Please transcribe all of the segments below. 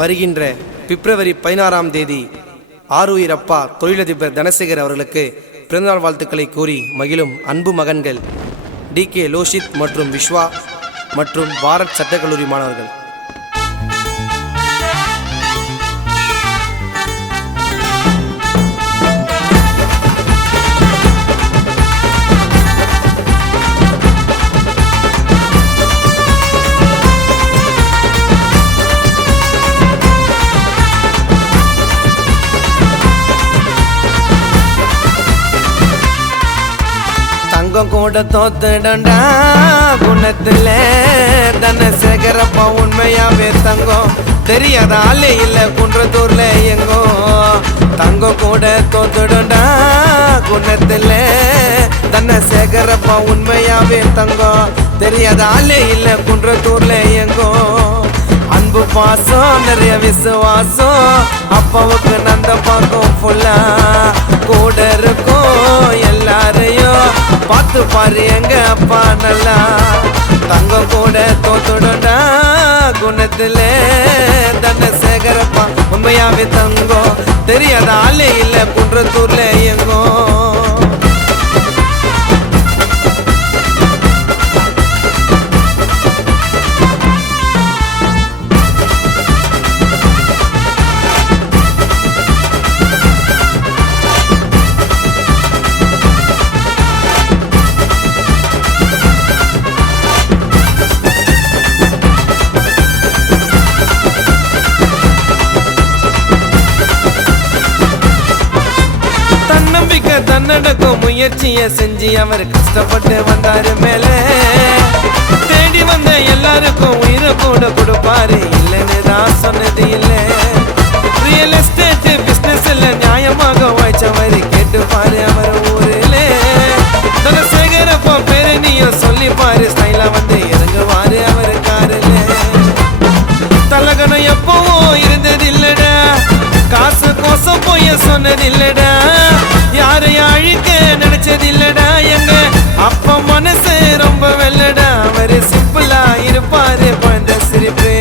வருகின்ற பிப்ரவரி பதினாறாம் தேதி ஆருயிர் அப்பா தொழிலதிபர் தனசேகர் அவர்களுக்கு பிறந்தநாள் வாழ்த்துக்களை கூறி மகிழும் அன்பு மகன்கள் டி கே லோஷித் மற்றும் விஸ்வா மற்றும் பாரத் சட்டக்கல்லூரி மாணவர்கள். உலகம் கூட தோத்துடண்டா. குணத்துல தனசேகரப்பா உண்மையாவே தங்கம் தெரியாத ஆளே இல்ல குன்றத்தூர்ல எங்கோ. தங்கம் கூட தோத்துடண்டா. குணத்துல தனசேகரப்பா உண்மையாவே தங்கம் தெரியாத ஆளே இல்ல குன்றத்தூர்ல எங்கோ. அன்பு பாசம் நிறைய விசுவாசம். அப்பாவுக்கு நந்த பாக்கம் ஃபுல்லா பார்த்து பாரு எங்க அப்பா நல்லா. தங்கம் கூட தோத்துடும்டா. குணத்துல தன்னை சேகரப்பா உண்மையாவே தங்கம். தெரியாத ஆளே இல்ல குன்றத்தூர்ல எங்கோ முயற்சியை செஞ்சு அவர் கஷ்டப்பட்டு வந்தாரு மேலே. தேடி வந்த எல்லாருக்கும் உயிரை கூட கொடுப்பாரு இல்லைன்னு தான் சொன்னது இல்லை. ரியல் எஸ்டேட் பிசினஸ்ல நியாயமாக வாய்ச்சவர் கேட்டு பாரு அவர் ஊரில். தனசேகரப்பா பேரு நீயும் சொல்லிப்பாரு ஸ்டைலா வந்து இறங்குவாரு அவர் காரில். தலகணம் எப்பவும் இருந்ததில்லடா. காசு கோசம் போய் சொன்னதில்லடா. யாரையும் அழிக்க நினைச்சதில்லடா எங்க? அப்ப மனசு ரொம்ப வெள்ளடா அவரு சிம்பிளா இருப்பாரு குழந்தை சிரிப்பு.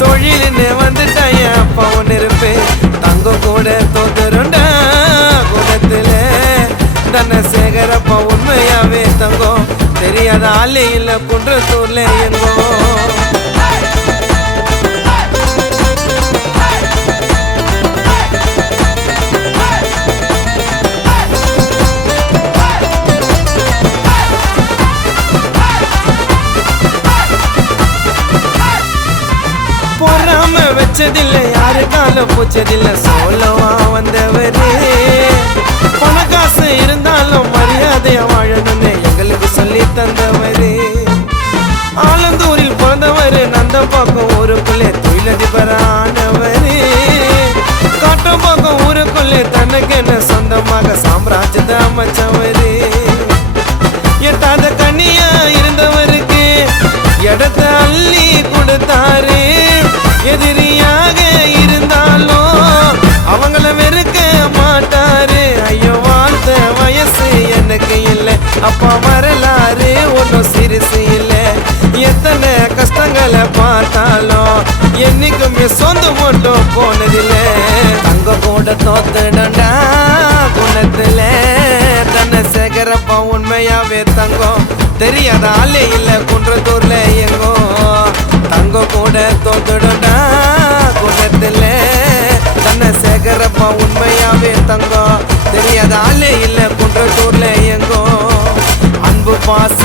தொழில்னு வந்துட்டா என் அப்பா ஒன்று இருப்பு. தங்கம் கூட தோத்துருண்டா குணத்துல தனசேகரப்பா உண்மையாவே தங்கம். தெரியாத ஆளே இல்ல குன்றத்தூர்ல எங்கோ. பொறாம வச்சதில்ல யாரு பூச்சதில்ல. சோலவா வந்தவரு. பண காசு இருந்தாலும் மரியாதைய வாழணும்னு எங்களுக்கு சொல்லி தந்தவரு. ஆலந்தூரில் பிறந்தவரு நந்தம்பாக்கம் ஊருக்குள்ளே தொழிலதிபரானவரு. காட்டம்பாக்கம் ஊருக்குள்ளே தனக்கு என்ன சொந்தமாக சாம்ராஜ்யத்தை அமைச்சவரு. எட்டாத கண்ணியா இருந்தவருக்கு இடத்த அள்ளி என்னைக்குமே சொந்த மட்டும் போனதில்ல. தங்க கூட தோத்துடண்டா குணத்துல. தன்னை சேகரப்பா உண்மையாவே தங்கம். தெரியாத ஆளே இல்ல குன்றத்தூர்ல எங்கோ. தங்க கூட தோத்துடண்டா குணத்துல. தன்னை சேகரப்பா உண்மையாவே தங்கம். தெரியாத ஆளே இல்ல குன்றத்தூர்ல எங்கோ. அன்பு பாச